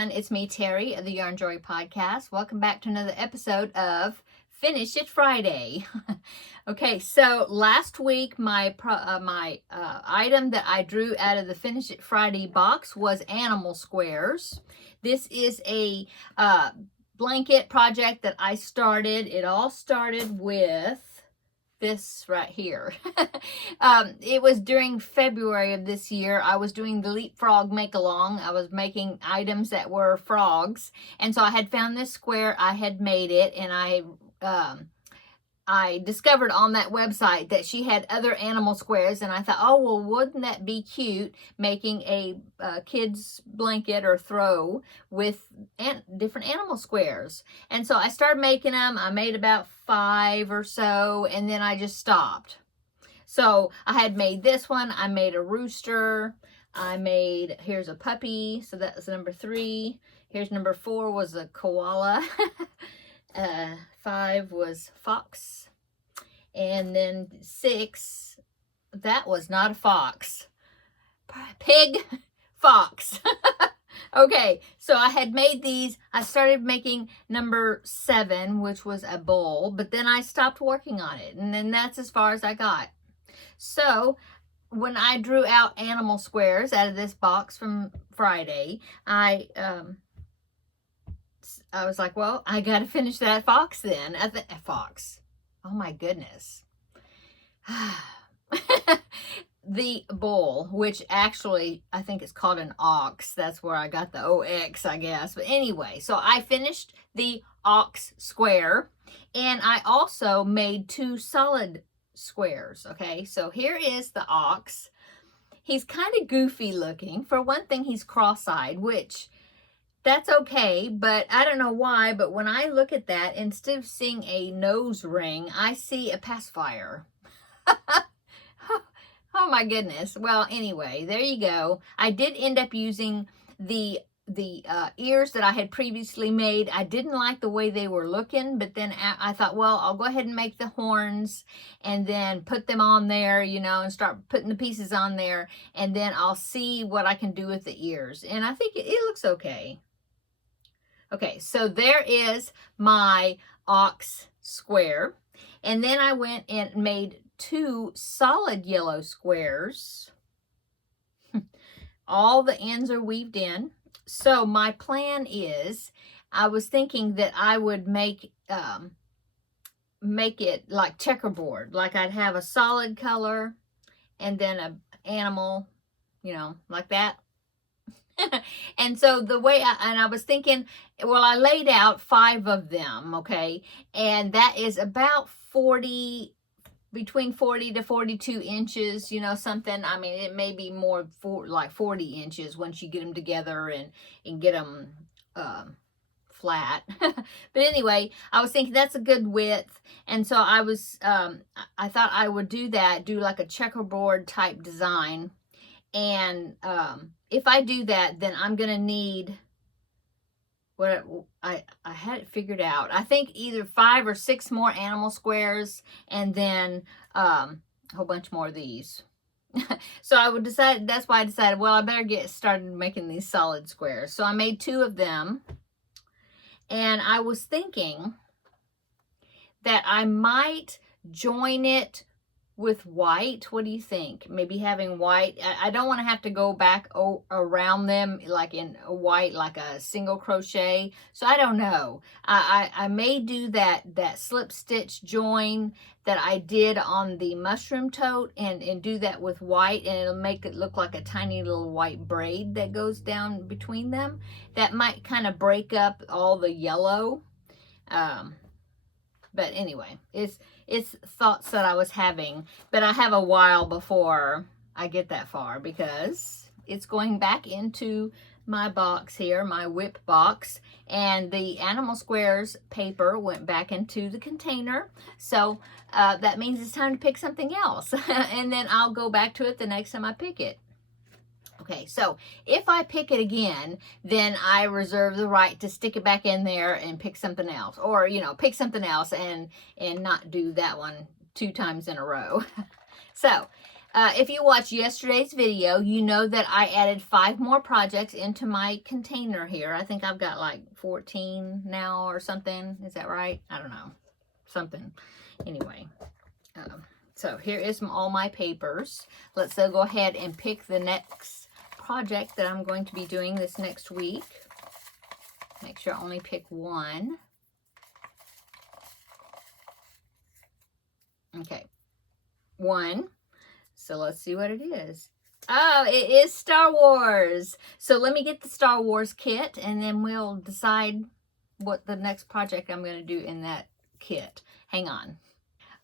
everyone. It's me, Terry, of the Yarnjoy podcast. Welcome back to another episode of Finish It Friday. Okay, so last week my item that I drew out of the Finish It Friday box was animal squares. This is a blanket project that I started. It all started with this right here. It was during February of this year. I was doing the leapfrog make along. I was making items that were frogs, and so I had found this square. I had made it, and I discovered on that website that she had other animal squares, and I thought, oh, well, wouldn't that be cute, making a kid's blanket or throw with different animal squares. And so I started making them. I made about 5 or so, and then I just stopped. So I had made this one. I made a rooster. Here's a puppy, so that was number 3. Here's number 4 was a koala. 5 was fox, and then 6, that was not a fox, pig, fox. Okay, so I had made these. I started making number 7, which was a bull, but then I stopped working on it, and then that's as far as I got. So when I drew out animal squares out of this box from Friday, I was like, well, I got to finish that fox then. Fox. Oh my goodness. The bull, which actually I think it's called an ox. That's where I got the OX, I guess. But anyway, so I finished the ox square, and I also made 2 solid squares. Okay, so here is the ox. He's kind of goofy looking. For one thing, he's cross-eyed, which that's okay, but I don't know why, but when I look at that, instead of seeing a nose ring, I see a pacifier. Oh my goodness. Well, anyway, there you go. I did end up using the ears that I had previously made. I didn't like the way they were looking, but then I thought, well, I'll go ahead and make the horns and then put them on there, you know, and start putting the pieces on there, and then I'll see what I can do with the ears. And I think it looks okay. Okay, so there is my ox square. And then I went and made 2 solid yellow squares. All the ends are weaved in. So my plan is, I was thinking that I would make it like checkerboard. Like I'd have a solid color and then an animal, you know, like that. And so the way I was thinking, well, I laid out 5 of them, okay, and that is about between 40 to 42 inches, you know, something. I mean, it may be more like 40 inches once you get them together and get them flat. But anyway, I was thinking that's a good width, and so I thought I would do like a checkerboard type design. And if I do that, then I'm going to need what I had it figured out. I think either 5 or 6 more animal squares, and then a whole bunch more of these. So that's why I decided, well, I better get started making these solid squares. So I made 2 of them, and I was thinking that I might join it with white. What do you think? Maybe having white. I don't want to have to go back around them like in white, like a single crochet. So I don't know. I may do that slip stitch join that I did on the mushroom tote and do that with white, and it'll make it look like a tiny little white braid that goes down between them. That might kind of break up all the yellow. But anyway, it's thoughts that I was having, but I have a while before I get that far because it's going back into my box here, my whip box, and the animal squares paper went back into the container. So that means it's time to pick something else, and then I'll go back to it the next time I pick it. Okay, so if I pick it again, then I reserve the right to stick it back in there and pick something else, or, you know, pick something else and not do that one 2 times in a row. So If you watched yesterday's video, you know that I added 5 more projects into my container here. I think I've got like 14 now or something. Is that right? I don't know. Something. Anyway, so here is all my papers. Let's go ahead and pick the next project that I'm going to be doing this next week. Make sure I only pick one. Okay, one. So let's see what it is. Oh, it is Star Wars. So let me get the Star Wars kit and then we'll decide what the next project I'm going to do in that kit. Hang on.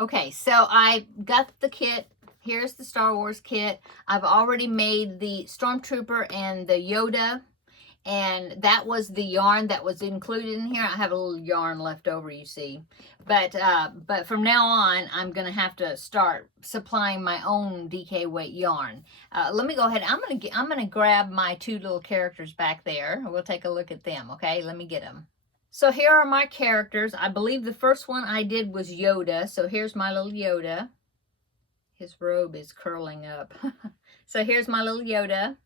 Okay, so I got the kit. Here's the Star Wars kit. I've already made the Stormtrooper and the Yoda. And that was the yarn that was included in here. I have a little yarn left over, you see. But from now on, I'm going to have to start supplying my own DK weight yarn. Let me go ahead. I'm gonna grab my 2 little characters back there. We'll take a look at them, okay? Let me get them. So here are my characters. I believe the first one I did was Yoda. So here's my little Yoda. His robe is curling up. So here's my little Yoda.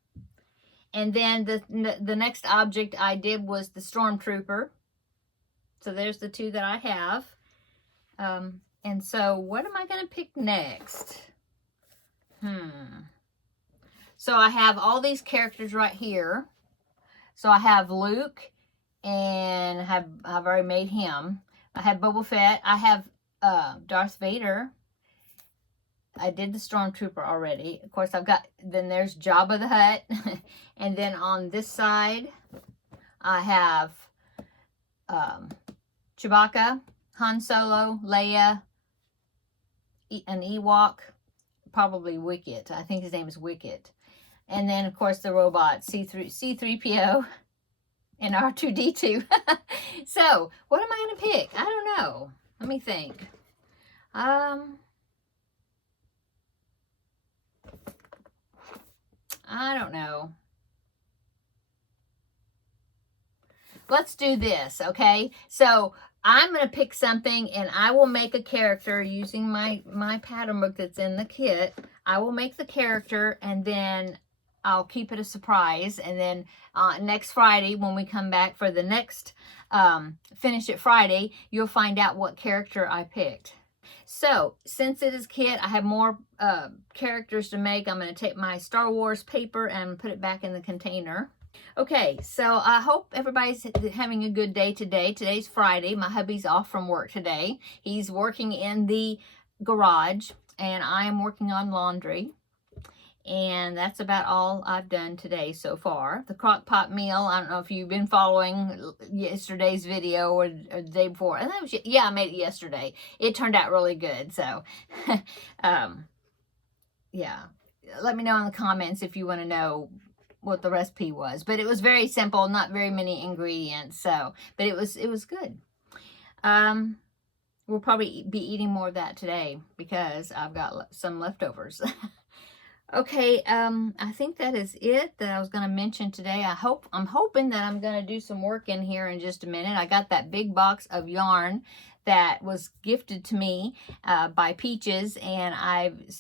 And then the next object I did was the Stormtrooper. So there's the 2 that I have. And so what am I going to pick next? So I have all these characters right here. So I have Luke, and I've already made him. I have Boba Fett. I have Darth Vader. I did the Stormtrooper already. Of course, then there's Jabba the Hutt. And then on this side, I have Chewbacca, Han Solo, Leia, an Ewok, probably Wicket. I think his name is Wicket. And then, of course, the robot, C3PO and R2-D2. So, what am I going to pick? I don't know. Let me think. I don't know. Let's do this, okay? So I'm going to pick something and I will make a character using my pattern book that's in the kit. I will make the character and then I'll keep it a surprise. And then next Friday, when we come back for the next Finish It Friday, you'll find out what character I picked. So, since it is kit, I have more characters to make. I'm going to take my Star Wars paper and put it back in the container. Okay, so I hope everybody's having a good day today. Today's Friday. My hubby's off from work today. He's working in the garage, and I'm working on laundry. And that's about all I've done today so far. The crock pot meal, I don't know if you've been following yesterday's video or the day before. And that was, yeah, I made it yesterday. It turned out really good. So, yeah. Let me know in the comments if you want to know what the recipe was. But it was very simple, not very many ingredients. So, but it was good. We'll probably be eating more of that today because I've got some leftovers. Okay, I think that is it that I was going to mention today. I'm hoping that I'm going to do some work in here in just a minute. I got that big box of yarn that was gifted to me by Peaches, and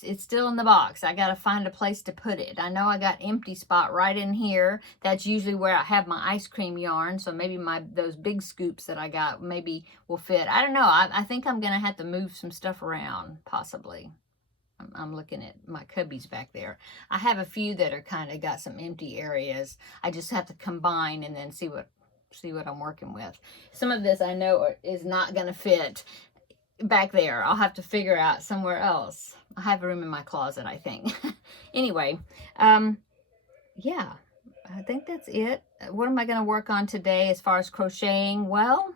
it's still in the box. I got to find a place to put it. I know I got empty spot right in here. That's usually where I have my ice cream yarn, so maybe those big scoops that I got maybe will fit. I don't know. I think I'm going to have to move some stuff around, possibly. I'm looking at my cubbies back there. I have a few that are kind of got some empty areas. I just have to combine and then see what I'm working with. Some of this I know is not going to fit back there. I'll have to figure out somewhere else. I have room in my closet, I think. Anyway, yeah, I think that's it. What am I going to work on today as far as crocheting? Well,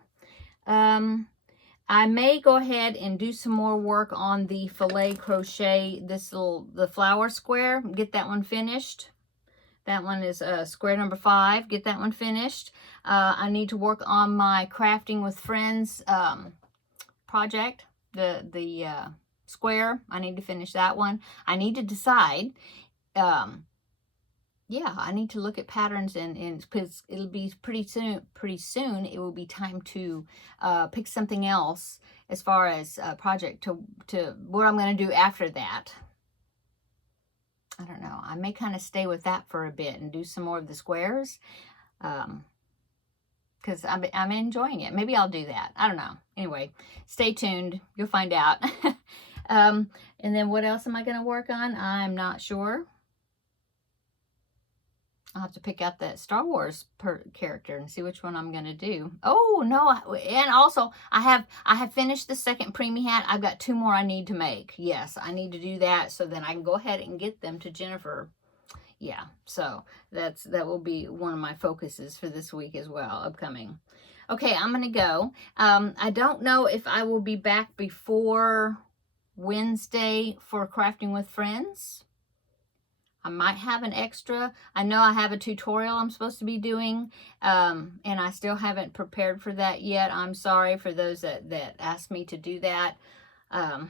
I may go ahead and do some more work on the filet crochet, the flower square, get that one finished. That one is square number 5, get that one finished. I need to work on my Crafting with Friends project, the square. I need to finish that one. I need to decide, yeah, I need to look at patterns and because it'll be pretty soon it will be time to pick something else as far as a project to what I'm going to do after that. I don't know. I may kind of stay with that for a bit and do some more of the squares. Because I'm enjoying it. Maybe I'll do that. I don't know. Anyway, stay tuned. You'll find out. And then what else am I going to work on? I'm not sure. I'll have to pick out that Star Wars character and see which one I'm going to do. Oh, no. And also, I have finished the second preemie hat. I've got 2 more I need to make. Yes, I need to do that so then I can go ahead and get them to Jennifer. Yeah, so that will be one of my focuses for this week as well, upcoming. Okay, I'm going to go. I don't know if I will be back before Wednesday for Crafting with Friends. I might have an extra. I know I have a tutorial I'm supposed to be doing, and I still haven't prepared for that yet. I'm sorry for those that asked me to do that. I'm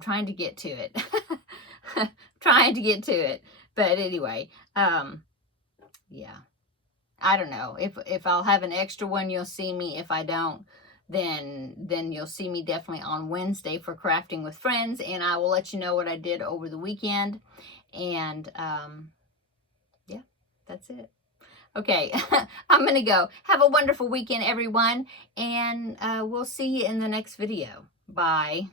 trying to get to it. Trying to get to it. But anyway, yeah, I don't know. If I'll have an extra one, you'll see me. If I don't, then you'll see me definitely on Wednesday for Crafting with Friends, and I will let you know what I did over the weekend. And yeah, that's it. Okay, I'm gonna go. Have a wonderful weekend, everyone, and we'll see you in the next video. Bye.